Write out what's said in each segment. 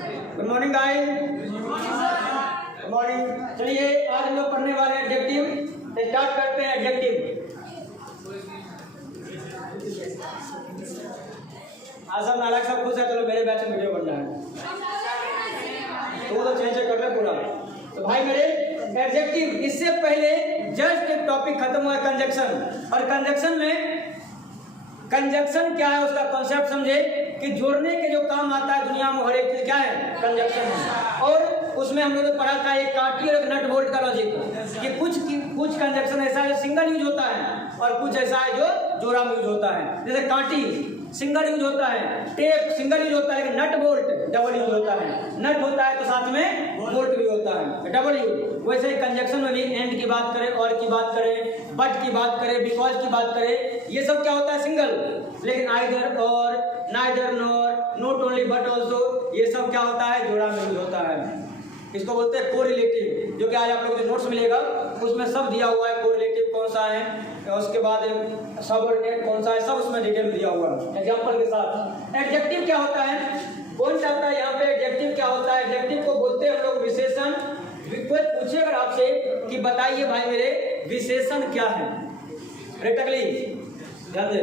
Good morning guys. Good morning. चलिए आज हम लोग पढ़ने वाले हैं एडजेक्टिव। स्टार्ट करते हैं एडजेक्टिव। आज सब नालायक सब खुश है। चलो मेरे बैच में वीडियो बन रहा है तो चेंज कर ले पूरा। तो भाई मेरे एडजेक्टिव, इससे पहले जस्ट एक टॉपिक खत्म हुआ कंजक्शन। और कंजक्शन में कंजक्शन क्या है उसका कॉन्सेप्ट समझे कि जोड़ने के जो काम आता है दुनिया में हर एक चीज क्या है, कंजक्शन है। और उसमें हम लोग ने पढ़ा था एक काटी और एक नट बोल्ट का लॉजिक कि कुछ कंजक्शन ऐसा है जो सिंगल यूज होता है और कुछ ऐसा है जो जोड़ा में यूज होता है। जैसे काटी सिंगल यूज होता है, टेप सिंगल यूज होता है, लेकिन नट बोल्ट डबल यूज होता है। नट होता है तो साथ में बोल्ट भी होता है, डबल यूज। वैसे ही कंजक्शन में भी एंड की बात करें, और की बात करें, बट की बात करें, बिकॉज की बात करें, ये सब क्या होता है सिंगल। लेकिन आइदर और, neither nor, not only but also, ये सब क्या होता है, जोड़ा में यूज होता है। इसको बोलते हैं कोरिलेटिव, जो कि आज आप लोगों को नोट्स मिलेगा उसमें सब दिया हुआ है। कोरिलेटिव कौन सा है, उसके बाद सबऑर्डिनेट कौन सा है, सब उसमें डिटेल दिया हुआ है एग्जांपल के साथ। एडजेक्टिव क्या होता है, कौन सा आता है यहाँ पे, एडजेक्टिव क्या होता है। एडजेक्टिव को बोलते हैं हम लोग विशेषण। कोई पूछे अगर आपसे कि बताइए भाई मेरे विशेषण क्या है, प्रैक्टिकली ध्यान दे,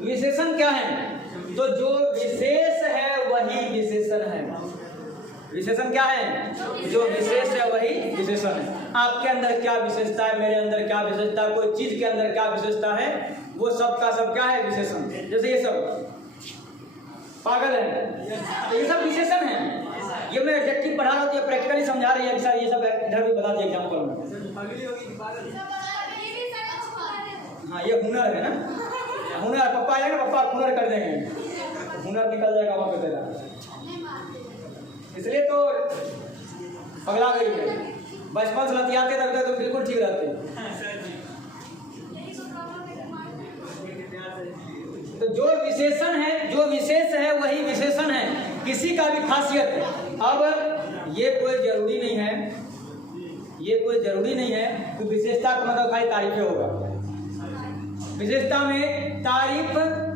विशेषण क्या है, तो जो विशेष है वही विशेषण है। विशेषण क्या है, जो विशेष है वही विशेषण है। आपके अंदर क्या विशेषता है, मेरे अंदर क्या विशेषता है, कोई चीज के अंदर क्या विशेषता है, वो सब का सब क्या है, विशेषण। जैसे ये सब पागल है, तो ये सब विशेषण है। ये मैं एडजेक्टिव पढ़ा रहा हूँ, प्रैक्टिकली समझा रही है सर, ये सब इधर भी बता दिया एग्जाम्पल में। हाँ ये हुनर है ना, हुनर। पप्पा आएगा, पप्पा हुनर कर देंगे, हुनर निकल जाएगा वहाँ पे तेरा। इसलिए तो पगला गई है, बचपन से लतियाते तक तो बिल्कुल ठीक रहते। तो जो विशेषण है, जो विशेष है वही विशेषण है, किसी का भी खासियत। अब ये कोई जरूरी नहीं है, ये कोई जरूरी नहीं है कि विशेषता का मतलब खाली तारीफ होगा। विशेषता में तारीफ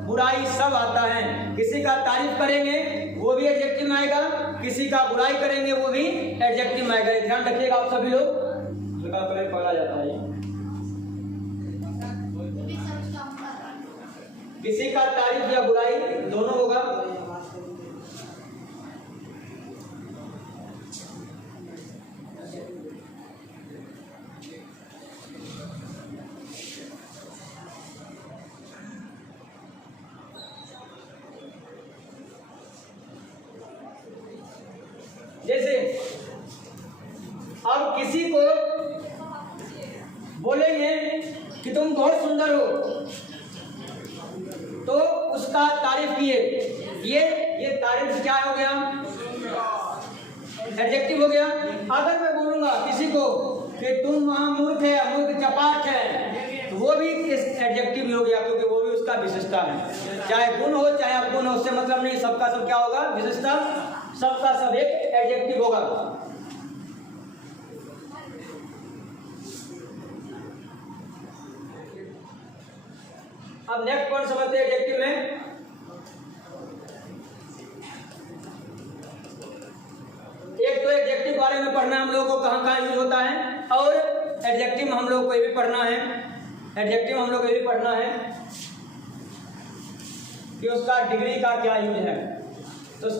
बुराई सब आता है। किसी का तारीफ करेंगे वो भी एडजेक्टिव में आएगा, किसी का बुराई करेंगे वो भी एडजेक्टिव में आएगा। ध्यान रखिएगा आप सभी लोग, पढ़ा जाता है। किसी का तारीफ या बुराई दोनों होगा। जैसे अब किसी को बोलेंगे कि तुम बहुत सुंदर हो, तो उसका तारीफ किए, ये तारीफ क्या हो गया, एडजेक्टिव हो गया। अगर मैं बोलूंगा किसी को कि तुम वहां मूर्ख है, मूर्ख चपाट है, तो वो भी एडजेक्टिव हो गया, क्योंकि वो भी उसका विशेषता है। चाहे गुण हो चाहे अवगुण हो, उससे मतलब नहीं, सबका सब क्या होगा, विशेषता, सबका सब एक एडजेक्टिव होगा। अब नेक्स्ट पॉइंट समझते हैं एडजेक्टिव में। एक तो एडजेक्टिव बारे में पढ़ना हम लोगों को कहाँ यूज होता है, और एडजेक्टिव में हम लोग को ये भी पढ़ना है, एडजेक्टिव हम लोग को ये भी पढ़ना है कि उसका डिग्री का क्या यूज है। तो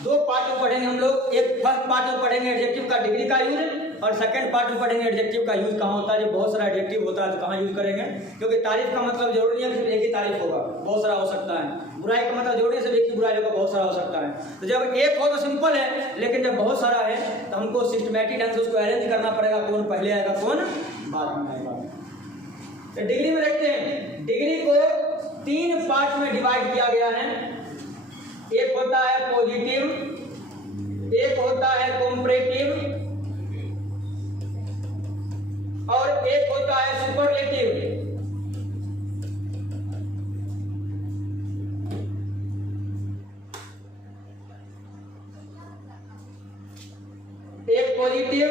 दो पार्ट में पढ़ेंगे हम लोग। एक फर्स्ट पार्ट में पढ़ेंगे एडजेक्टिव का डिग्री का यूज, और सेकंड पार्ट में पढ़ेंगे एडजेक्टिव का यूज कहाँ होता है। जब बहुत सारा एडजेक्टिव होता है तो कहाँ यूज करेंगे, क्योंकि तारीफ का मतलब जरूरी नहीं है कि एक ही तारीफ होगा, बहुत सारा हो सकता है। बुराई का मतलब जरूरी है एक ही बुराई होगा, बहुत सारा हो सकता है। तो जब एक हो तो सिंपल है, लेकिन जब बहुत सारा है तो हमको सिस्टमैटिक ढंग से उसको अरेंज करना पड़ेगा, कौन पहले आएगा कौन बाद में आएगा। तो डिग्री में देखते हैं, डिग्री को 3 पार्ट में डिवाइड किया गया है। एक होता है पॉजिटिव, एक होता है कंपैरेटिव, और एक होता है सुपरलेटिव। एक पॉजिटिव,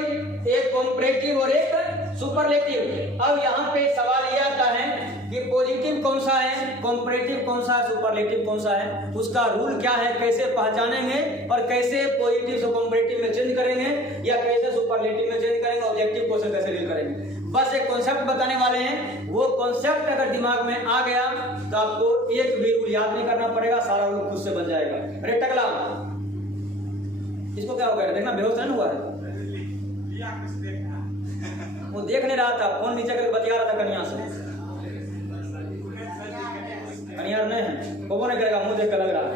एक कंपैरेटिव और एक सुपरलेटिव। अब यहाँ पे सवाल यह आता है कि पॉजिटिव कौन सा है, कंपैरेटिव कौन सा है, सुपरलेटिव कौन सा है, उसका रूल क्या है, कैसे पहचानेंगे और कैसे पॉजिटिव से कंपैरेटिव में चेंज करेंगे या कैसे सुपरलेटिव में चेंज करेंगे, ऑब्जेक्टिव को से कैसे डील करेंगे। बस एक कॉन्सेप्ट बताने वाले हैं, वो कॉन्सेप्ट अगर दिमाग में आ गया तो आपको एक भी रूल याद नहीं करना पड़ेगा, सारा रूल खुद से बन जाएगा। अरे टकला, इसको क्या हो गया, देखना बेहोश नहीं हुआ है, वो देख नहीं रहा था, फोन नीचे करके बतिया रहा था कन्या से। कन्या नहीं है, वो नहीं करेगा, मुंह देख के लग रहा है,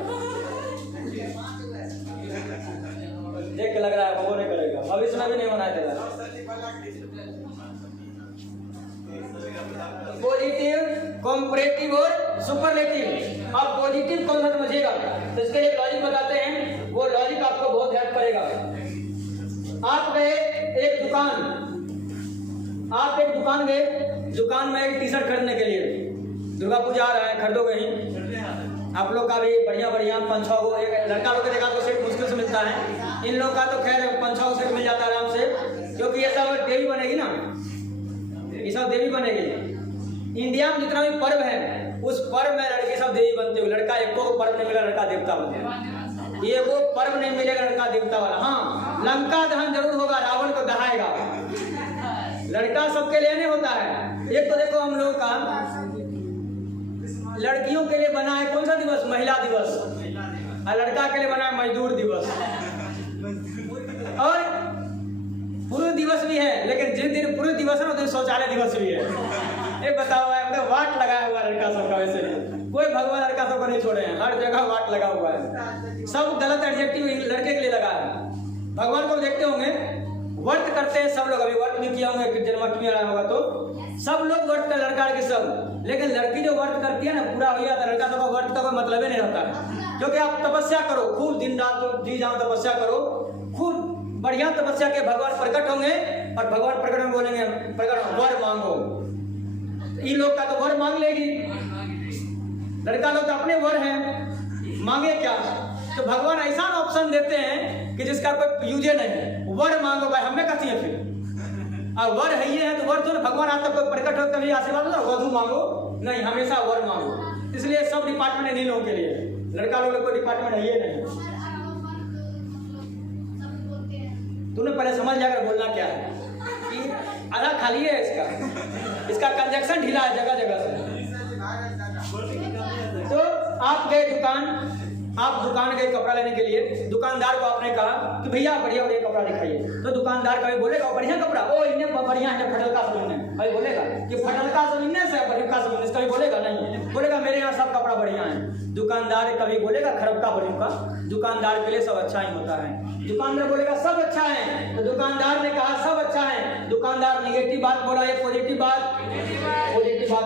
देख के लग रहा है, वो नहीं करेगा, भविष्य में भी नहीं बनाया तेरा। पॉजिटिव, कंपैरेटिव और सुपरलेटिव। अब पॉजिटिव कौन सा समझिएगा तो इसके लिए लॉजिक बताते हैं, वो लॉजिक आपको बहुत हेल्प करेगा। आप गए एक दुकान गए, दुकान में एक टी शर्ट खरीदने के लिए, दुर्गा पूजा आ रहा है, खरीदो कहीं। आप लोग का भी बढ़िया 5-6 गो, एक लड़का लोग देखा तो सेट मुश्किल से मिलता है, इन लोग का तो खैर 5-6 सेट मिल जाता है आराम से, क्योंकि ये सब देवी बनेगी ना, ये सब देवी बनेगी। इंडिया में जितना भी पर्व है उस पर्व में लड़के सब देवी बनते हुए, लड़का एक को पर्व नहीं मिला, लड़का देवता बने, ये वो पर्व नहीं मिलेगा लड़का देवता वाला। हाँ, लंका दहन जरूर होगा, रावण को दहाएगा, लड़का सबके लिए नहीं होता है। एक तो देखो हम लोगों का लड़कियों के लिए बना है कौन सा दिवस, महिला दिवस, और लड़का के लिए बना है मजदूर दिवस, और पुरुष दिवस भी है, लेकिन जिस दिन पुरुष दिवस है ना उस दिन शौचालय दिवस भी है। ये बताओ है, मतलब वाट लगाया हुआ लड़का सबका, वैसे कोई भगवान लड़का सबको नहीं छोड़े हैं, हर जगह वाट लगा हुआ है, सब गलत एडजेक्टिव लड़के के लिए लगा है। भगवान को देखते होंगे, व्रत करते हैं सब लोग, अभी व्रत भी किया होंगे, जन्माष्टमी आ रहा होगा तो सब लोग व्रत कर, लड़का लड़की सब, लेकिन लड़की जो व्रत करती है ना पूरा हो जाता है, लड़का सबका व्रत का कोई मतलब ही नहीं रहता है। क्योंकि आप तपस्या करो, खूब दिन रात जी जाओ तपस्या करो, खूब बढ़िया तपस्या के भगवान प्रकट होंगे, और भगवान प्रकट में बोलेंगे प्रकट वर मांगो, इन लोग का तो वर मांग लेगी, लड़का लोग तो अपने वर हैं, मांगे क्या, तो भगवान ऐसा ऑप्शन देते हैं कि जिसका कोई यूजे नहीं, वर मांगो भाई, हमें कहती है फिर, और वर है ये है तो वर तो भगवान आता कोई प्रकट हो कभी आशीर्वाद हो, वधु मांगो नहीं, हमेशा वर मांगो। इसलिए सब डिपार्टमेंट नहीं लोगों के लिए, लड़का लोग कोई डिपार्टमेंट है ये नहीं। तूने पहले समझ जाकर बोलना क्या है, कि आधा खाली है इसका कंजक्शन ढीला है जगह जगह से। तो आप गए दुकान गए कपड़ा लेने के लिए, दुकानदार को आपने कहा कि भैया बढ़िया बढ़िया कपड़ा दिखाइए, तो दुकानदार कभी बोलेगा बढ़िया कपड़ा, ओ इन्हें बढ़िया है फटलका सब इन्हें, कभी बोलेगा कि फटलका सब इन्हें से बढ़िया सब इन्हें, कभी बोलेगा नहीं, बोलेगा मेरे यहाँ सब कपड़ा बढ़िया है। दुकानदार कभी बोलेगा खराब का बढ़िया, दुकानदार के लिए सब अच्छा ही होता है। दुकानदार बोलेगा सब अच्छा है, तो दुकानदार ने कहा सब अच्छा है, दुकानदार नेगेटिव बात बोला, ये पॉजिटिव बात,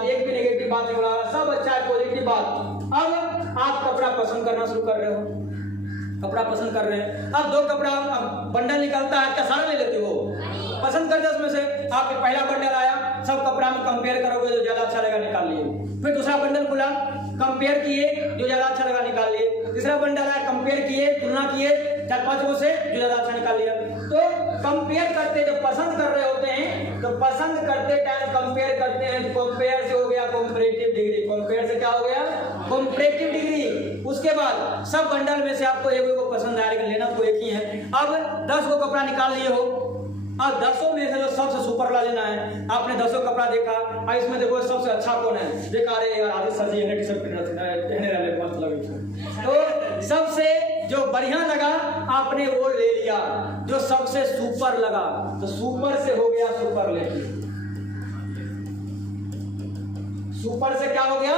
एक भी नेगेटिव बात नहीं बोला, सब अच्छा है, पॉजिटिव बात। अब आप कपड़ा पसंद करना शुरू कर रहे हो, कपड़ा पसंद कर रहे हैं, अब दो कपड़ा बंडल निकलता है, क्या सारा ले लेते हो, पसंद करते उसमें से आपके पहला बंडल आया, सब कपड़ा में कंपेयर करोगे जो ज्यादा अच्छा लगा निकाल लिए, फिर दूसरा बंडल खुला, कंपेयर किए जो ज्यादा अच्छा लगा निकाल लिए, तीसरा बंडल आया, कंपेयर किए, तुलना किए 4-5 गो से जो ज्यादा अच्छा निकाल लिया। तो कंपेयर करते जब पसंद कर रहे होते हैं तो पसंद करते टाइम कंपेयर करते हैं, कंपेयर से हो गया कंपैरेटिव डिग्री, कंपेयर से क्या हो गया कंपैरेटिव डिग्री। उसके बाद सब बंडल में से आपको एक को पसंद आया, लेकिन लेना तो एक ही है। अब 10 गो कपड़ा निकाल लिए हो, अब 10 में से जो सबसे सुपर वाला लेना है, आपने 10 कपड़ा देखा, और इसमें देखो सबसे अच्छा कौन है, देखा अरे यार Aditya sir G T shirt पहने रहे मस्त लगे, तो सबसे जो बढ़िया लगा आपने वो ले लिया, जो सबसे सुपर लगा, तो सुपर से हो गया सुपरलेटिव, सुपर से क्या हो गया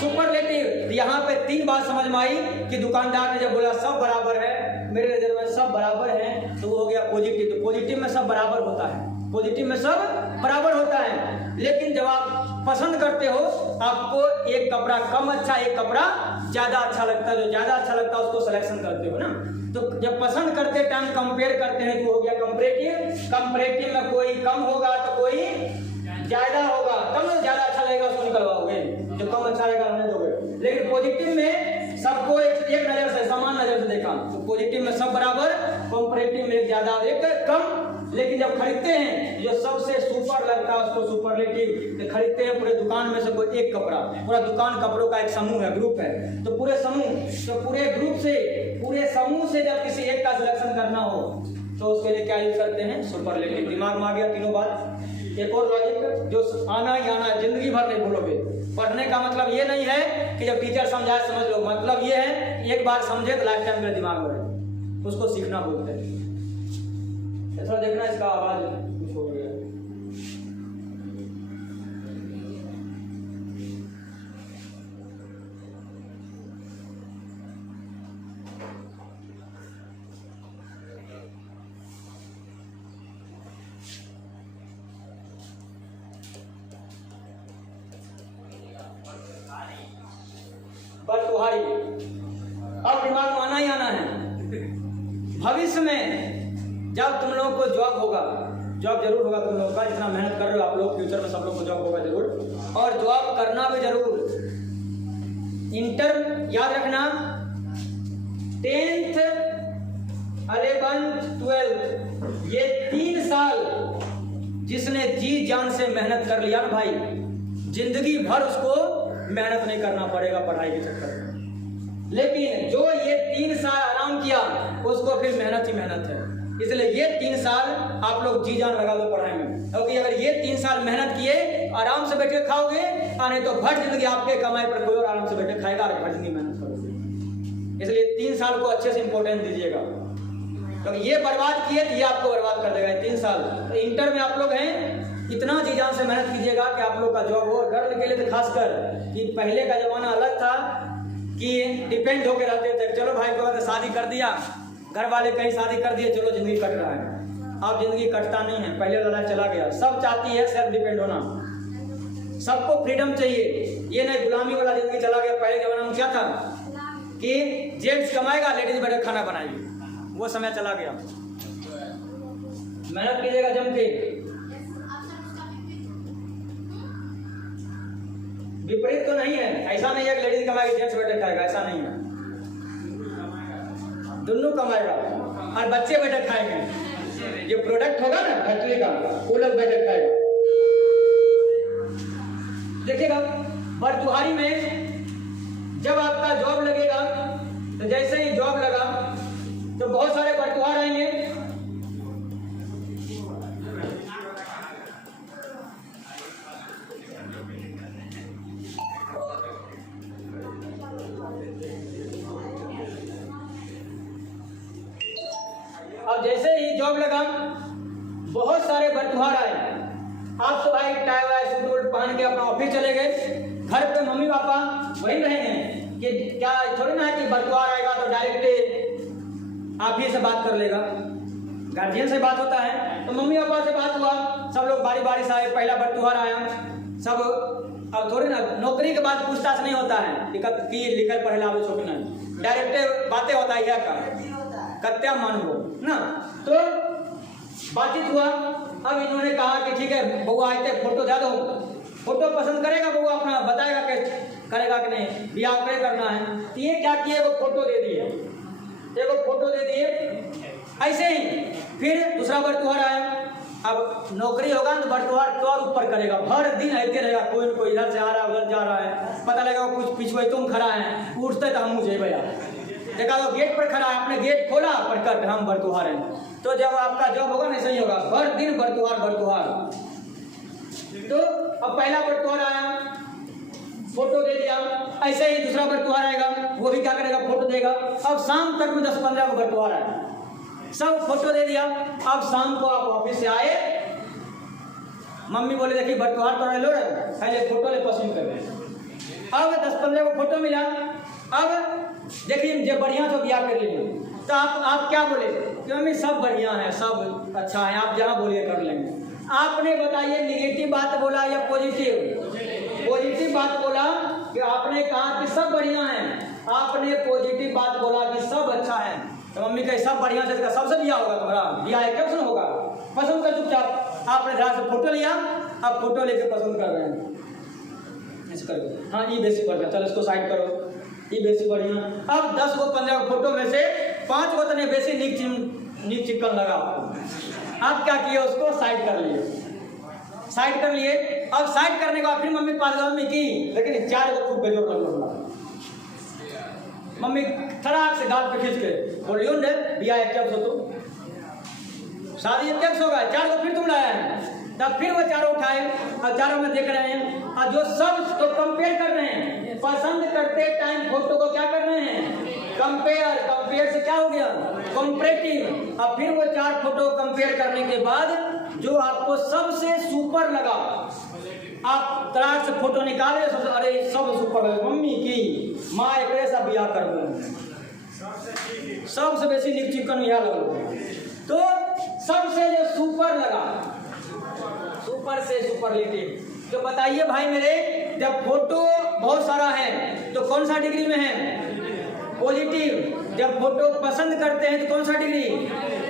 सुपरलेटिव। यहाँ पे 3 बात समझ में आई कि दुकानदार ने जब बोला सब बराबर है, मेरे नजर में सब बराबर है, तो वो हो गया पॉजिटिव। तो पॉजिटिव में सब बराबर होता है, पॉजिटिव में सब बराबर होता है। लेकिन जब आप पसंद करते हो, आपको एक कपड़ा कम अच्छा, एक कपड़ा ज्यादा अच्छा लगता है, जो ज्यादा अच्छा लगता है उसको सिलेक्शन करते हो ना। तो जब पसंद करते टाइम कंपेयर करते हैं तो हो गया कंपैरेटिव। कंपैरेटिव में कोई कम होगा तो कोई ज्यादा होगा, तब तो ज्यादा अच्छा लगेगा उसको निकलवाओगे, जो कम अच्छा लगेगा रहने दोगे। लेकिन पॉजिटिव में सबको एक नजर से, समान नजर से देखा, तो पॉजिटिव में सब बराबर, कंपैरेटिव में एक ज्यादा एक कम, लेकिन जब खरीदते हैं जो सबसे सुपर लगता है उसको सुपरलेटिव खरीदते हैं। पूरे दुकान में से कोई एक कपड़ा, पूरा दुकान कपड़ों का एक समूह है, ग्रुप है, तो पूरे समूह से जब किसी एक का सिलेक्शन करना हो तो उसके लिए क्या यूज करते हैं? सुपरलेटिव। दिमाग में आ गया तीनों बात। एक और लॉजिक जो आना ही आना है, जिंदगी भर नहीं भूलोगे। पढ़ने का मतलब ये नहीं है कि जब टीचर समझाए समझ लो, मतलब ये है एक बार समझे तो लाइफ टाइम मेरे दिमाग में रहे, उसको सीखना बोलते हैं। ऐसा देखना इसका आवाज कुछ हो गया। बरतुहारी अब दिमाग में आना ही आना है। भविष्य में जब तुम लोगों को जॉब होगा, जॉब जरूर होगा तुम लोगों का, इतना मेहनत कर रहे हो आप लोग, फ्यूचर में सब लोग को जॉब होगा जरूर, और जॉब करना भी जरूर। इंटर याद रखना, 10th 11th 12th ये 3 साल जिसने जी जान से मेहनत कर लिया ना भाई, जिंदगी भर उसको मेहनत नहीं करना पड़ेगा पढ़ाई के चक्कर में। लेकिन जो ये 3 साल आराम किया उसको फिर मेहनत ही मेहनत है। इसलिए ये 3 साल आप लोग जी जान लगा दो पढ़ाई में, क्योंकि अगर ये 3 साल मेहनत किए आराम से बैठे खाओगे, नहीं तो भर जिंदगी आपके कमाई पर कोई और आराम से बैठे खाएगा और भर जिंदगी मेहनत करोगे। इसलिए 3 साल को अच्छे से इंपॉर्टेंस दीजिएगा, क्योंकि ये बर्बाद किए तो ये आपको बर्बाद कर देगा 3 साल। तो इंटर में आप लोग हैं, इतना जी जान से मेहनत कीजिएगा कि आप लोग का जॉब हो। गर्ल के लिए तो खासकर कि पहले का जमाना अलग था कि डिपेंड होकर रहते थे, चलो भाई को शादी कर दिया, घर वाले कहीं शादी कर दिए, चलो जिंदगी कट रहा है। अब जिंदगी कटता नहीं है, पहले वाला चला गया। सब चाहती है सेल्फ डिपेंड होना, सबको फ्रीडम चाहिए, ये नहीं गुलामी वाला जिंदगी चला गया। पहले जमाना में क्या था कि जेंट्स कमाएगा, लेडीज बैठे खाना बनाएगी, वो समय चला गया। मेहनत कीजिएगा जम के। विपरीत तो नहीं है, ऐसा नहीं है कि लेडीज कमाएगी जेंट्स बैठे खाएगा, ऐसा नहीं है, दोनों कमाएगा और बच्चे बैठे खाएंगे। ये प्रोडक्ट होगा ना फैक्ट्री का, वो लोग बैठे खाएगा। देखिएगा बरतुहारी में जब आपका जॉब लगेगा, तो जैसे ही जॉब लगा तो बहुत सारे बरतुहार आएंगे। अब जैसे ही जॉब लगा बहुत सारे बरतुहार आए। आप सब भाई टाई वाई सूट वूट पहन के अपना ऑफिस चले गए। घर पे मम्मी पापा वही रहेंगे कि क्या थोड़ी ना है कि बरतुहार आएगा तो डायरेक्ट आप ही से बात कर लेगा, गार्जियन से बात होता है। तो मम्मी पापा से बात हुआ, सब लोग बारी बारी से आए, पहला बरतुहार आया सब। अब थोड़ी ना नौकरी के बाद पूछताछ नहीं होता है कि लिखल पढ़े लावे छोटी नहीं, डायरेक्ट बातें होता है क्या कत्या मानो ना। तो बातचीत हुआ। अब इन्होंने कहा कि ठीक है बउआ आते फोटो दे दो, फोटो पसंद करेगा बउआ, अपना बताएगा कि करेगा कि नहीं, बियाह करे करना है। तो ये क्या किए, वो फोटो दे दिए, देखो फोटो दे दिए। ऐसे ही फिर दूसरा बरतुहार आया। अब नौकरी होगा तो बरतुहार तो और ऊपर करेगा, भर दिन आते रहेगा, कोई न कोई इधर से आ रहा है उधर जा रहा है, पता लगेगा कुछ पिछुए तुम खड़ा है, उठते तो हम मुझे भैया देखा तो गेट पर खड़ा है, आपने गेट खोला पर कट हम बरतुहार हैं। तो जब आपका जॉब होगा ना सही होगा, भर दिन बरतुहार बरतुहार। तो अब पहला बरतुहार आया, फोटो दे दिया। ऐसे ही दूसरा बरतुहार आएगा, वो भी क्या करेगा, फोटो देगा। अब शाम तक में 10-15 को बरतुहार आया, सब फोटो दे दिया। अब शाम को आप ऑफिस से आए, मम्मी बोले देखिए बरतुहार तो रह लो पहले फोटो ले पसंद कर रहे। अब 10-15 को फोटो मिला। अब देखिए जब बढ़िया तो ब्याह कर लीजिए, तो आप क्या बोले कि मम्मी सब बढ़िया है, सब अच्छा है, आप जहाँ बोलिए कर लेंगे। आपने बताइए नेगेटिव बात बोला या पॉजिटिव? पॉजिटिव बात बोला कि आपने कहा कि सब बढ़िया है, आपने पॉजिटिव बात बोला कि सब अच्छा है। तो मम्मी कहे सब बढ़िया से, सबसे ब्याह होगा तुम्हारा, ब्याह है क्यों होगा, पसंद कर चुपचाप। आपने ध्यान से फोटो लिया, अब फोटो लेके पसंद कर रहे हैं, ऐसे करो, हाँ ये बेसिक बढ़िया, चलो इसको साइड करो, ये बेसिक बढ़िया। अब 10 को 15 फोटो में से 5 को तो बेसी नीक चिकन लगा आपको, आप क्या किए, उसको साइड कर लिए, साइड कर लिए। अब साइड करने के बाद फिर मम्मी के पास गया, मम्मी की लेकिन 4 को खूब बेजोर लग। मम्मी थड़ाक से गाल पे खींच के बोलियो ने बिया एक हो तो शादी एक होगा, 4 को फिर तुम लाया है। तब फिर वो चारों उठाए और चारों में देख रहे हैं और जो सब तो कंपेयर कर रहे हैं, पसंद करते टाइम फोटो को क्या कर रहे हैं, कंपेयर। कंपेयर से क्या हो गया, कंपैरेटिव। अब फिर वो 4 फोटो कंपेयर करने के बाद जो आपको सबसे सुपर लगा, आप तराक से फोटो निकाले, अरे सब सुपर लगा, मम्मी की माँ एक ऐसा बिया कर दो, सबसे बेसी निक चिकन यहाँ लगा। तो सबसे जो सुपर लगा, सुपर से सुपरलेटिव। तो बताइए भाई मेरे, जब फोटो बहुत सारा है तो कौन सा डिग्री में है, पॉजिटिव। जब फोटो पसंद करते हैं तो कौन सा डिग्री,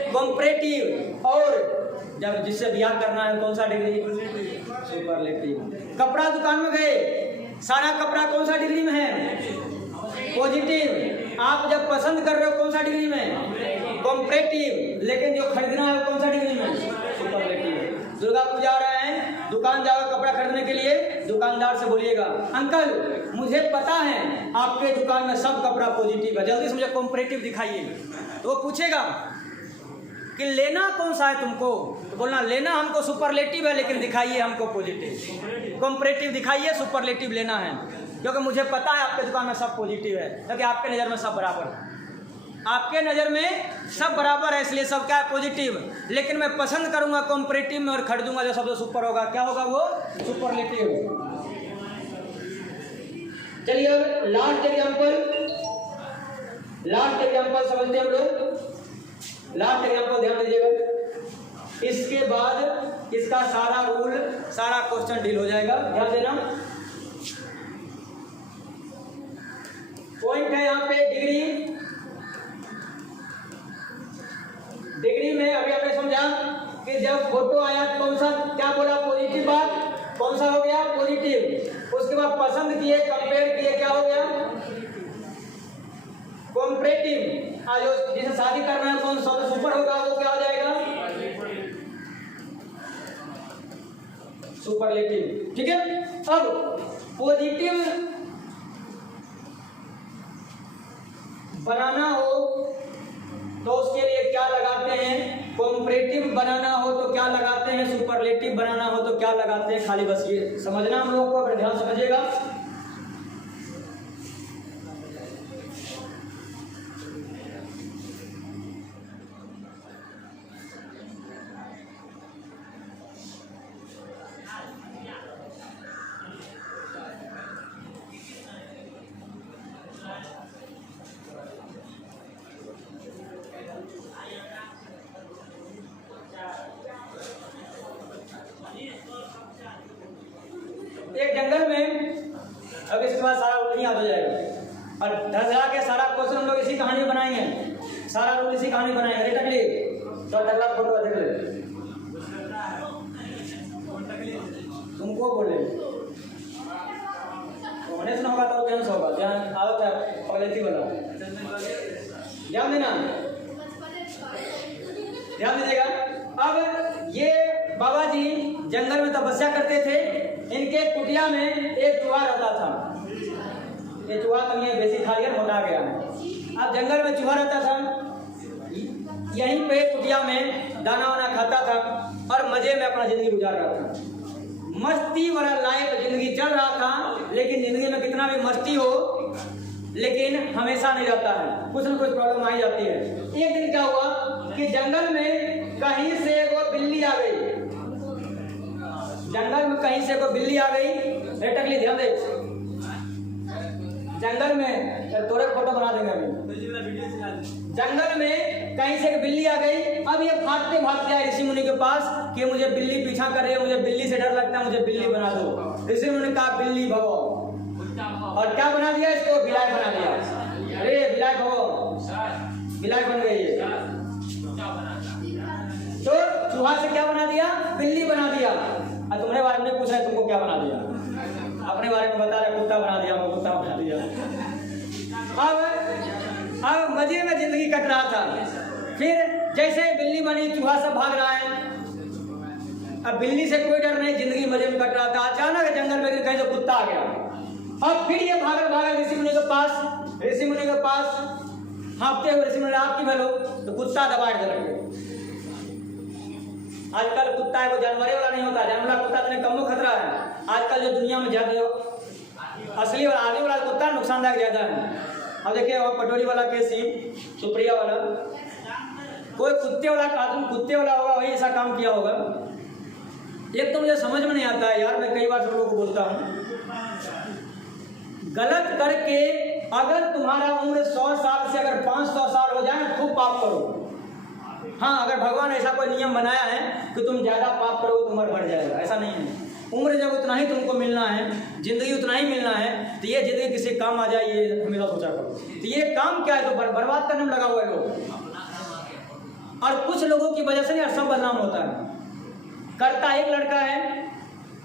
कंपैरेटिव। और जब जिससे ब्याह करना है कौन सा डिग्री, सुपरलेटिव। कपड़ा दुकान में गए, सारा कपड़ा कौन सा डिग्री में है, पॉजिटिव। आप जब पसंद कर रहे हो कौन सा डिग्री में, कंपैरेटिव। लेकिन जो खरीदना है वो कौन सा डिग्री में, सुपरलेटिव। दुर्गा पूजा आ रहा है, दुकान जाओगे कपड़ा खरीदने के लिए, दुकानदार से बोलिएगा अंकल मुझे पता है आपके दुकान में सब कपड़ा पॉजिटिव है, जल्दी से मुझे कंपैरेटिव दिखाइए। तो वो पूछेगा कि लेना कौन सा है तुमको, तो बोलना लेना हमको सुपरलेटिव है, लेकिन दिखाइए हमको पॉजिटिव। कंपैरेटिव दिखाइए, सुपरलेटिव लेना है, क्योंकि मुझे पता है आपके दुकान में सब पॉजिटिव है, क्योंकि आपके नज़र में सब बराबर है, आपके नज़र में सब बराबर है, इसलिए सब क्या है, पॉजिटिव। लेकिन मैं पसंद करूंगा कंपैरेटिव में और खरीदूंगा जो सबसे सुपर होगा, क्या होगा वो, सुपरलेटिव। चलिए अब लास्ट एग्जांपल समझते हैं हम लोग। लास्ट एग्जांपल ध्यान दीजिएगा, इसके बाद इसका सारा रूल, सारा क्वेश्चन डील हो जाएगा, ध्यान देना। पॉइंट है यहाँ पे डिग्री। डिग्री में अभी आपने समझा कि जब फोटो आया कौन सा, क्या बोला, पॉजिटिव बात, कौन सा हो गया, पॉजिटिव। उसके बाद पसंद किए, कंपेयर किए, क्या हो गया, कंपैरेटिव। आज जिसे शादी करना है कौन सा सुपर होगा, वो क्या हो जाएगा, सुपरलेटिव। ठीक है। अब पॉजिटिव बनाना हो तो उसके लिए क्या लगाते हैं, कंपैरेटिव बनाना हो तो क्या लगाते हैं, सुपरलेटिव बनाना हो तो क्या लगाते हैं। खाली बस ये समझना हम लोगों को, अगर ध्यान समझिएगा। एक जंगल में, अब इसके बाद सारा रूल याद हो जाएगा और धरा के सारा क्वेश्चन हम लोग इसी कहानी में बनाएंगे, सारा रूल इसी कहानी बनाएंगे। अरे टकली तो टकला फोटो देख ले, तुमको बोले तो होने से होगा तो ध्यान से होगा, ध्यान आदत है पगलेती वाला, ध्यान देना, ध्यान दीजिएगा। अब ये बाबा जी जंगल में तपस्या करते थे, इनके कुटिया में एक चूहा रहता था। ये चूहा तो ये बेसी खा लिया, मोटा गया। अब जंगल में चूहा रहता था, यहीं पे कुटिया में दाना वाना खाता था और मजे में अपना जिंदगी गुजार रहा था। मस्ती वाला लाइफ जिंदगी चल रहा था, लेकिन जिंदगी में कितना भी मस्ती हो लेकिन हमेशा नहीं रहता है, कुछ न कुछ प्रॉब्लम आ ही जाती है। एक दिन क्या हुआ कि जंगल में कहीं से वो बिल्ली आ गई, जंगल में कहीं से कोई बिल्ली आ गई। टकली ध्यान दे, जंगल में तोरे फोटो बना देंगे अभी। जंगल में कहीं से बिल्ली आ गई। अब ये भागते भागते आए ऋषि मुनि के पास कि मुझे बिल्ली पीछा कर रही है, मुझे बिल्ली से डर लगता है, मुझे बिल्ली बना दो। ऋषि मुनि ने कहा बिल्ली भगो, और क्या बना दिया इसको, बिलाई बना दिया। अरे बिलाई भगो, बिलाई बन गई है। तो चूहा से क्या बना दिया, बिल्ली बना दिया। और तुम्हारे बारे में पूछ रहे तुमको क्या बना दिया, अपने बारे में बता रहे कुत्ता बना दिया, वो कुत्ता बना दिया। अब मजे में जिंदगी कट रहा था। फिर जैसे बिल्ली बनी, चूहा सब भाग रहा है। अब बिल्ली से कोई डर नहीं, जिंदगी मजे में कट रहा था। अचानक जंगल में कहीं से कुत्ता आ गया। अब फिर ये भागा भागा ऋषि मुनि के पास। ऋषि मुनि के पास हाँफते हुए ऋषि मुनि, आपकी भलो, तो कुत्ता दबा के। आजकल कुत्ता है वो जानवरे वाला नहीं होता, जानवर वाला कुत्ता इतने कम खतरा है। आजकल जो दुनिया में ज्यादा असली और आदमी वाला कुत्ता नुकसानदायक ज्यादा है। अब देखिए वो पटोरी वाला केस ही, सुप्रिया वाला, कोई कुत्ते वाला आदमी कुत्ते वाला होगा, वही ऐसा काम किया होगा। एक तो मुझे समझ में नहीं आता है यार, मैं कई बार सब लोगों को बोलता हूँ, गलत करके अगर तुम्हारा उम्र 100 साल से अगर 500 साल हो जाए, खूब पाप करो। हाँ, अगर भगवान ऐसा कोई नियम बनाया है कि तुम ज्यादा पाप करोगे तो उम्र बढ़ जाएगा, ऐसा नहीं है। उम्र जब उतना ही तुमको मिलना है, जिंदगी उतना ही मिलना है, तो ये जिंदगी किसी काम आ जाए, ये हमेशा सोचा करो। तो ये काम क्या है, तो बर्बाद करने में लगा हुआ है लोग। और कुछ लोगों की वजह से यार सब बदनाम होता है। करता एक लड़का है,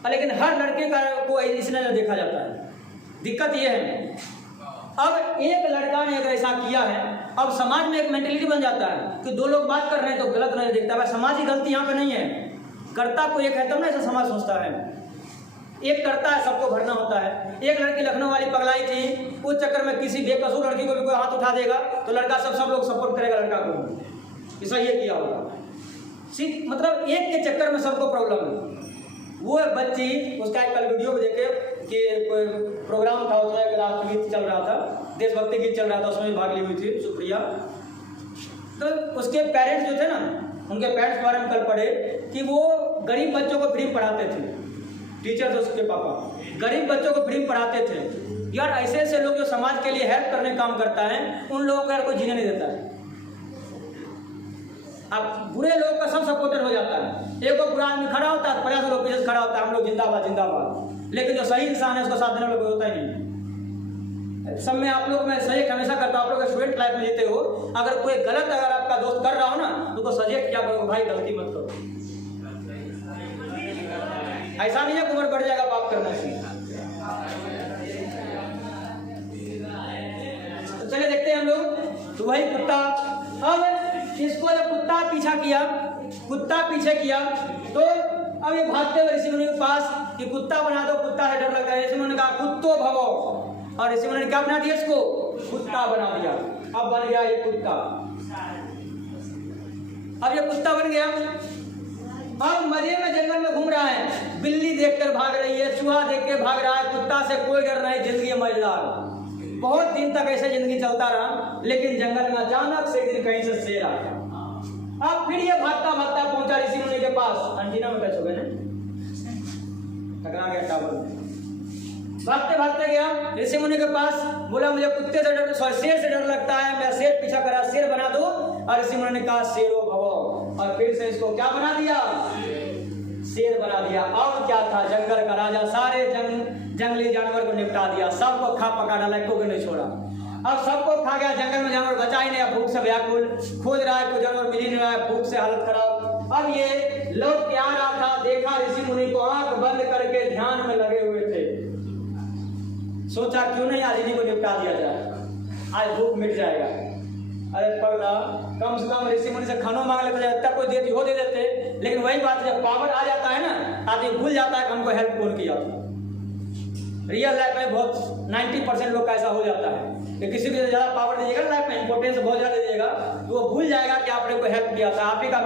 लेकिन हर लड़के को इसने देखा जाता है। दिक्कत ये है, अब एक लड़का ने अगर ऐसा किया है, अब समाज में एक मेंटेलिटी बन जाता है कि दो लोग बात कर रहे हैं तो गलत नहीं देखता है। समाज की गलती यहाँ पे नहीं है, करता को एक है तब ना ऐसा समाज सोचता है। एक करता है, सबको भरना होता है। एक लड़की लखनऊ वाली पगलाई थी, उस चक्कर में किसी बेकसूर लड़की को भी कोई हाथ उठा देगा तो लड़का सब लोग सपोर्ट करेगा लड़का को, ऐसा ये किया होगा। मतलब एक के चक्कर में सबको प्रॉब्लम है। वो बच्ची, उसका कल वीडियो में देखे कि कोई प्रोग्राम था, उसमें राष्ट्रगीत चल रहा था, देशभक्ति गीत चल रहा था, उसमें भाग ली हुई थी सुप्रिया। तो उसके पेरेंट्स जो थे ना, उनके पेरेंट्स के बारे में कल पढ़े कि वो गरीब बच्चों को फ्री पढ़ाते थे। टीचर थे उसके पापा, गरीब बच्चों को फ्री पढ़ाते थे। यार ऐसे ऐसे लोग जो समाज के लिए हेल्प करने काम करता है, उन लोगों को यार कोई जीने नहीं देता है। अब बुरे लोग का सब सपोर्टर हो जाता है। एक बुरा आदमी खड़ा होता है, 50 लोग पीछे खड़ा होता है, हम लोग जिंदाबाद जिंदाबाद। लेकिन जो सही इंसान है उसका साथ देने वाला कोई होता ही नहीं। सब में आप लोग, मैं सजेस्ट हमेशा करता हूँ, आप लोग स्टूडेंट लाइफ में जीते हो, अगर कोई गलत अगर आपका दोस्त कर रहा हो ना, तो सजेस्ट क्या करो, भाई गलती मत करो। ऐसा नहीं है उम्र बढ़ जाएगा पाप करने से। तो चलिए देखते हैं हम लोग। तो वही कुत्ता, अब इसको जब कुत्ता पीछे किया तो अब ये भागते हुए ऋषि मुनि के पास कि कुत्ता बना दो, कुत्ता से डर लगता है। ऋषि मुनि ने कहा कुत्तो भवो, और ऋषि मुनि ने क्या बना दिया, इसको कुत्ता बना दिया। अब बन गया ये कुत्ता। अब ये कुत्ता बन गया, अब मजे में जंगल में घूम रहा है। बिल्ली देखकर भाग रही है, चूहा देख के भाग रहा है, कुत्ता से कोई डर नहीं, जिंदगी मजेदार। बहुत दिन तक ऐसे जिंदगी चलता रहा, लेकिन जंगल में अचानक से एक दिन कहीं से शेर आ गया। अब फिर ये भागता भागता पहुंचा ऋषि मुनि के पास। अंटीना में कैसे हो गए, टकरा गया टावर में। भागते भागते गया ऋषि मुनि के पास, बोला मुझे कुत्ते से डर, शेर से डर लगता है, मैं शेर पीछा करा, शेर बना दो। और ऋषि मुनि ने कहा शेरो भवो, और फिर से इसको क्या बना दिया, शेर बना दिया। और क्या था, जंगल का राजा, सारे जंगली जानवर को निपटा दिया, सबको खा पका डाला, एक को नहीं छोड़ा। अब सबको खा गया, जंगल में जानवर बचा ही नहीं, भूख से व्याकुल, खोज रहा है, कोई जानवर मिल ही नहीं रहा है, भूख से हालत खराब। अब ये लौट के आ रहा था, देखा ऋषि मुनि को आंख बंद करके ध्यान में लगे हुए थे। सोचा क्यों नहीं आज इन्हीं को निपटा दिया जाए, आज भूख मिट जाएगा। अरे पगला, कम से कम ऋषि मुनि से खाना मांग लेते, तब कोई देती हो दे देते। लेकिन वही बात, जब पावर आ जाता है ना, आदमी भूल जाता है कि हमको हेल्प कौन किया था। रियल लाइफ में बहुत 90% लोग का ऐसा हो जाता है कि किसी को ज्यादा पावर दीजिएगा लाइफ में, इंपॉर्टेंस बहुत ज्यादा दीजिएगा, तो वो भूल जाएगा कि आपने कोई हेल्प किया था, आप ही का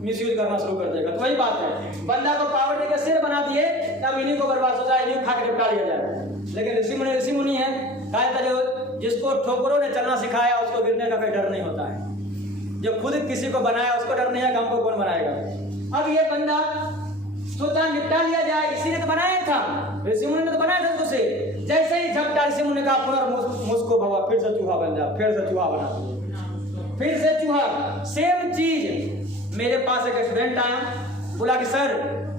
मिसयूज करना शुरू कर देगा। तो वही बात है, बंदा को पावर देकर शेर बना दिए, तब इन्हीं को बर्बाद हो जाए, इन्हीं खा के निपटा लिया जाए। लेकिन ऋषि मुनि है, कहा था जो जिसको ठोकरों ने चलना सिखाया उसको गिरने का कोई डर नहीं होता है। जो खुद किसी को बनाया उसको डर नहीं है कि हमको कौन बनाएगा। अब ये बंदा सोचा निपटा लिया जाए, इसी ने तो बनाया था, ऋषि मुनि ने तो बनाया था उसे। जैसे ही झपटा ऋषि मुनि का मुझको भवा, फिर से चूहा बन जा, फिर से चूहा बना, फिर से चूहा, सेम चीज। मेरे पास एक स्टूडेंट आया, बोला कि सर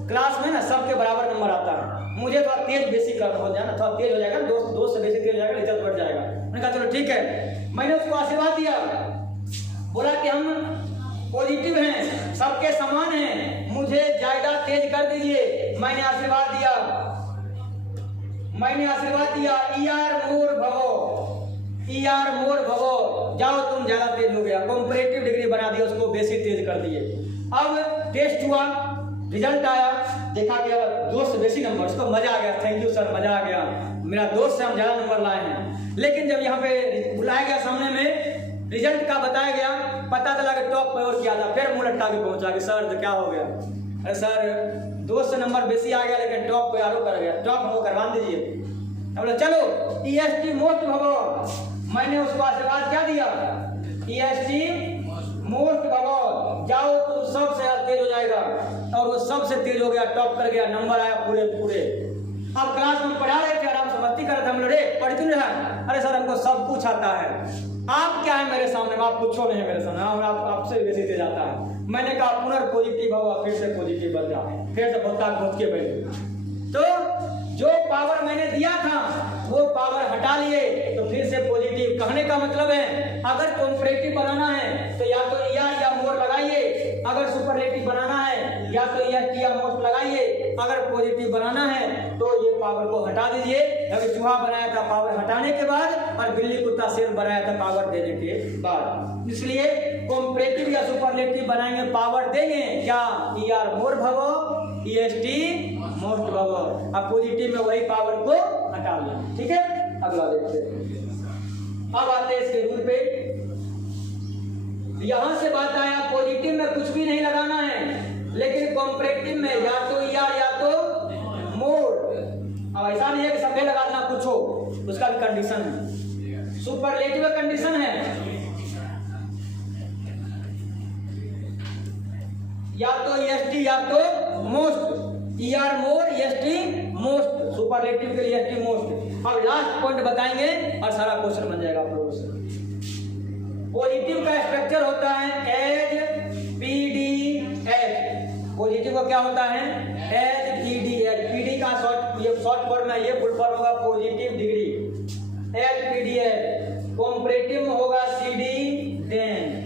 क्लास में ना सबके बराबर नंबर आता है, मुझे थोड़ा तेज बेसिक करना हो जाए ना, थोड़ा तेज हो जाएगा, दोस्त से बेसिक तेज हो जाएगा, रिजल्ट बढ़ जाएगा। मैंने कहा चलो ठीक है। मैंने उसको आशीर्वाद दिया, बोला कि हम पॉजिटिव हैं, सबके समान हैं, मुझे ज्यादा तेज कर दीजिए। मैंने आशीर्वाद दिया, ईआर मोर भवो, ER मोर भवो, जाओ तुम ज्यादा तेज हो गया, कंपैरेटिव डिग्री बना दिया उसको, बेसिक तेज कर दिए। अब टेस्ट हुआ, रिजल्ट आया, देखा गया दोस्त से बेसी नंबर, उसको मजा आ गया, थैंक यू सर, मजा आ गया, मेरा दोस्त से हम ज्यादा नंबर लाए हैं। लेकिन जब यहाँ पे बुलाया गया सामने में, रिजल्ट का बताया गया, पता चला कि टॉप पे और किया था, फिर मुंह लटका के पहुंचा कि सर तो क्या हो गया? अरे सर दोस्त से नंबर बेसी आ गया लेकिन टॉप को यारो कर गया, टॉप हमको करवा दीजिए। बोले चलो EST मोस्ट भवो, मैंने उसको आशीर्वाद क्या दिया, EST मोस्ट भवो, जाओ तुम सबसे तेज हो जाएगा, और वो सबसे तेज हो गया, टॉप कर गया, नंबर आया पूरे पूरे। अब क्लास में पढ़ा रहे थे, आराम से मस्ती कर रहे थे, हम लोग पढ़ क्यों रहा? अरे सर हमको सब कुछ आता है, आप क्या है मेरे सामने, आप कुछ नहीं है मेरे सामने, और आपसे बेसी तेज आता है। मैंने कहा पुनर्पॉजिटिव हुआ, फिर से पॉजिटिव बन जाए, फिर से घुस के बैठे। तो जो पावर मैंने दिया था वो पावर हटा लिए, तो फिर से पॉजिटिव। कहने का मतलब है अगर कंपैरेटिव बनाना है तो या तो ER या मोर लगाइए, अगर सुपरलेटिव बनाना है या तो EST या मोस्ट लगाइए, अगर पॉजिटिव बनाना है तो ये पावर को हटा दीजिए। अभी चूहा बनाया था पावर हटाने के बाद, और बिल्ली कुत्ता शेर बनाया था पावर देने के बाद। इसलिए कंपैरेटिव या सुपरलेटिव बनाएंगे, पावर देंगे क्या, ER मोर भवो, EST मोस्ट भवो, अब पॉजिटिव में वही पावर को हटा लिया। ठीक है, अगला देखते हैं। अब आते हैं इसके रूल पे। यहां से बात आया पॉजिटिव में कुछ भी नहीं लगाना है, लेकिन कंपैरेटिव में या तो ER या तो मोर। अब ऐसा नहीं है कि सभी लगा देना कुछ हो, उसका भी कंडीशन है। सुपरलेटिव का कंडीशन है या तो EST या तो मोस्ट, ER मोर, EST मोस्ट, सुपरलेटिव के लिए EST मोस्ट। अब लास्ट पॉइंट बताएंगे और सारा क्वेश्चन बन जाएगा आप लोगों से। पॉजिटिव का स्ट्रक्चर होता है एज PD एच। पॉजिटिव का क्या होता है, एज PD एच। PD का शॉर्ट फॉर्म है, ये फुल फॉर्म होगा positive degree, as PD H. Comparative में होगा CD देन,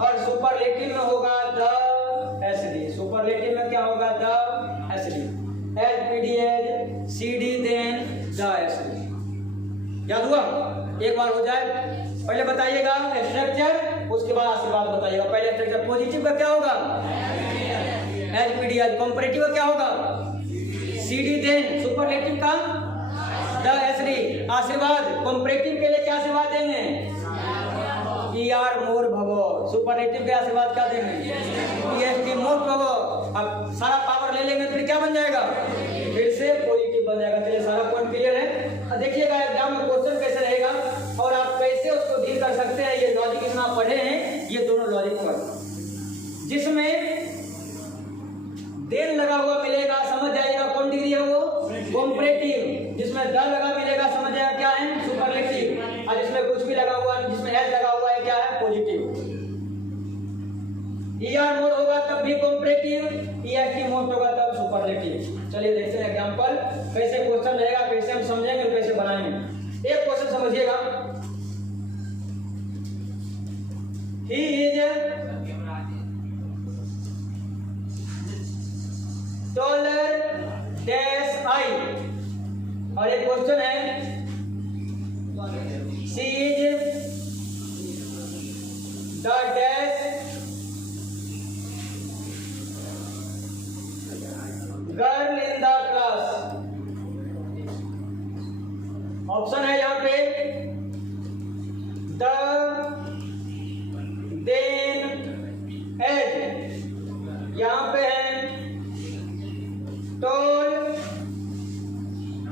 और सुपरलेटिव में होगा द SD। सुपरलेटिव में क्या होगा, the SD। As PD as, CD then the SD। याद हुआ? एक बार हो जाए, पहले बताइएगा स्ट्रक्चर, उसके बाद आशीर्वाद बताइएगा। पहले स्ट्रक्चर पॉजिटिव का क्या होगा, एज PD एज। कंपैरेटिव का क्या होगा, CD देन। सुपरलेटिव का द SD। आशीर्वाद कंपैरेटिव के लिए क्या आशीर्वाद देंगे, ER मोर भवो। सुपरलेटिव के आशीर्वाद क्या देंगे, EST मोस्ट भवो। अब सारा पावर ले लेंगे फिर क्या बन जाएगा, फिर से पॉजिटिव बन जाएगा। चलिए सारा पॉइंट क्लियर है। देखिएगा एग्जाम में क्वेश्चन कैसे रहेगा और आप कैसे उसको डील कर सकते हैं। ये लॉजिक इतना पढ़े हैं, ये दोनों लॉजिक पर, जिसमें देन लगा हुआ मिलेगा, समझ जाइएगा कौन डिग्री है वो, कंपैरेटिव। जिसमें द लगा मिलेगा, समझ जाएगा क्या है, सुपरलेटिव। और जिसमें कुछ भी लगा हुआ, जिसमें एज लगा हुआ है, क्या है, पॉजिटिव। ER मोर होगा तब भी कंपैरेटिव, EST मोस्ट होगा तब सुपरलेटिव। चलिए देखते हैं एग्जांपल कैसे क्वेश्चन रहेगा, कैसे हम समझेंगे और कैसे बनाएंगे। एक क्वेश्चन समझिएगा, he is taller dash I, और एक क्वेश्चन है she is the dash girl in the class. Option है यहां पे द देन एज, यहां पे है टॉल,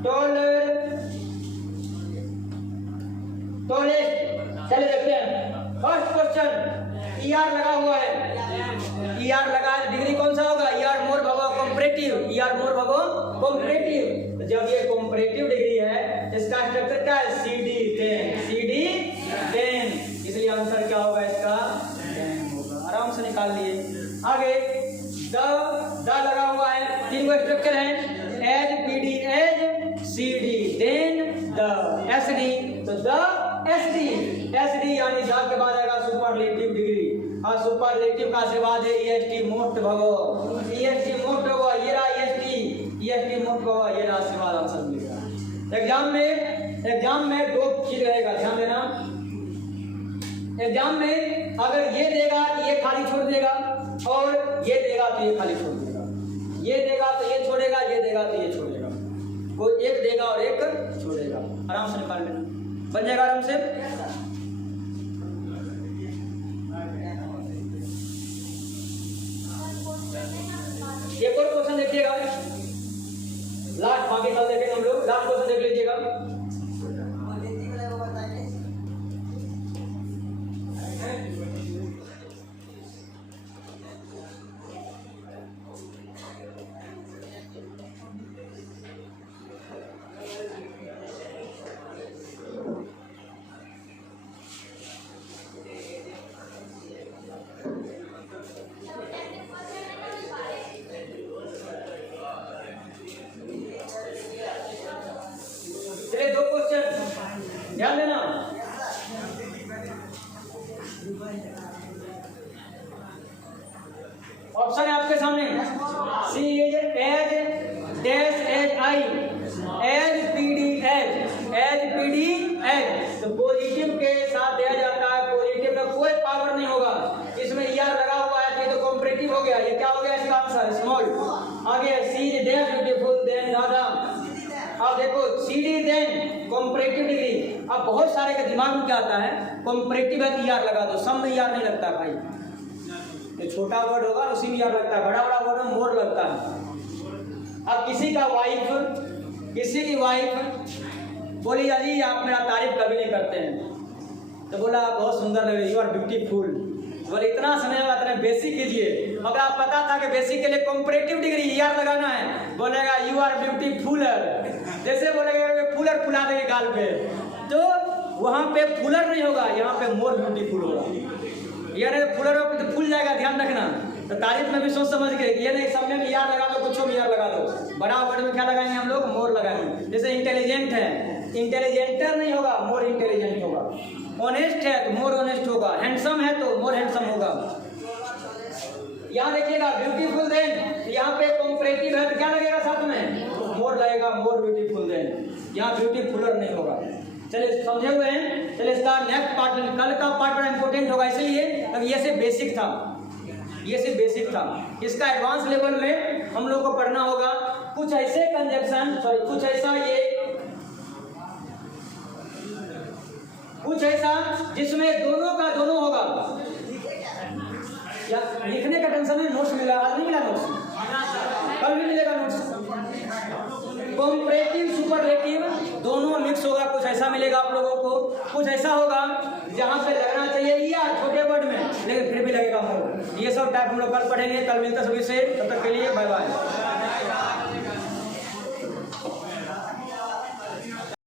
टॉलर, टॉलेस्ट। चलिए देखते हैं फर्स्ट क्वेश्चन। ER लगा हुआ है, ER लगा, डिग्री कौन सा होगा, ER मोर भवो कंपैरेटिव, ER मोर भवो कंपैरेटिव। जब ये कंपैरेटिव डिग्री है, इसका स्ट्रक्चर क्या है, CD देन, इसलिए आंसर क्या होगा इसका, देन होगा। आराम से निकाल लिए। आगे द लगा हुआ है, तीन गो स्ट्रक्चर है, as PD as, CD then the SD। तो द SD यानी द के बाद आएगा सुपरलेटिव डिग्री, और सुपरलेटिव का से बाद है EST मोस्ट भवो। EST मोस्ट होगा, ये रहा EST मोस्ट भवो, ये रहा से बाद आंसर मिलेगा। एग्जाम में दो चीज रहेगा, ध्यान देना। एग्जाम में अगर ये देगा तो ये खाली छोड़ देगा, और ये देगा तो ये खाली छोड़ देगा, ये देगा तो ये छोड़ेगा, ये देगा तो ये छोड़ेगा, वो एक देगा और एक छोड़ेगा। आराम से निकाल लेना, बन जाएगा आराम से। एक और क्वेश्चन देखिएगा, लास्ट, बाकी कल देखेंगे हम लोग। लास्ट क्वेश्चन देख लीजिएगा। चलिए दो क्वेश्चन ध्यान देना। ऑप्शन है आपके सामने, she is as dash as I as PD as. तो पॉजिटिव के साथ दिया जाता है, पॉजिटिव में कोई पावर नहीं होगा, इसमें ईआर लगा हुआ है, तो कॉम्परेटिव हो गया। ये क्या हो गया इसका आंसर, स्मॉल। आगे she is dash beautiful than Radha. अब देखो CD देन कॉम्परेटिव डिग्री। अब बहुत सारे के दिमाग में क्या आता है, कॉम्परेटिव है तो ईआर लगा दो, सम में ईआर नहीं लगता भाई। ये छोटा वर्ड होगा उसी में ईआर लगता है, बड़ा बड़ा वर्ड में मोर लगता है। अब किसी की वाइफ बोली अजी आप मेरा तारीफ कभी नहीं करते हैं, तो बोला आप बहुत सुंदर लग रही, यू आर ब्यूटीफुल। बोले इतना समय हुआ, इतना बेसिक कीजिए। अगर आप पता था कि बेसिक के लिए कॉम्परेटिव डिग्री ईआर लगाना है, बोलेगा यू आर ब्यूटीफुलर। जैसे बोलेगा फूलर फुला देंगे गाल पे, तो वहाँ पे फूलर नहीं होगा, यहाँ पे मोर ब्यूटीफुल होगा। यानी फूलर हो तो फूल जाएगा, ध्यान रखना। तो तारीफ में भी सोच समझ के, ये नहीं सब में ईआर लगा दो, कुछ में ईआर लगा दो। बड़ा वर्ड में क्या लगाएंगे हम लोग, मोर लगाएंगे। जैसे इंटेलिजेंट है, इंटेलिजेंटर नहीं होगा, मोर इंटेलिजेंट होगा। ऑनेस्ट है तो मोर ऑनेस्ट होगा, हैंडसम है तो मोर हैंडसम होगा। यहाँ देखिएगा ब्यूटीफुल देन, यहाँ पे कॉम्परेटिव है तो क्या लगेगा साथ में, मोर लगेगा, मोर ब्यूटीफुल देन। यहाँ ब्यूटीफुलर नहीं होगा। चलिए समझे हुए हैं। चलिए इसका नेक्स्ट पार्ट, कल का पार्ट बड़ा इंपॉर्टेंट होगा, इसलिए अब ये से बेसिक था, ये से बेसिक था। इसका एडवांस लेवल में हम लोग को पढ़ना होगा कुछ ऐसे कंजक्शन, कुछ ऐसा जिसमें दोनों का दोनों होगा। या लिखने का टेंशन है, नोट्स मिला, आज नहीं मिला नोट्स, कल भी मिलेगा नोट्स। कॉम्परेटिव सुपरलेटिव दोनों मिक्स होगा, कुछ ऐसा मिलेगा आप लोगों को। कुछ ऐसा होगा जहाँ पे लगना चाहिए ईआर छोटे वर्ड में, लेकिन फिर भी लगेगा मोर। ये सब टाइप हम लोग कल पढ़ेंगे। कल मिलता सभी से, तब तक के लिए बाय बाय।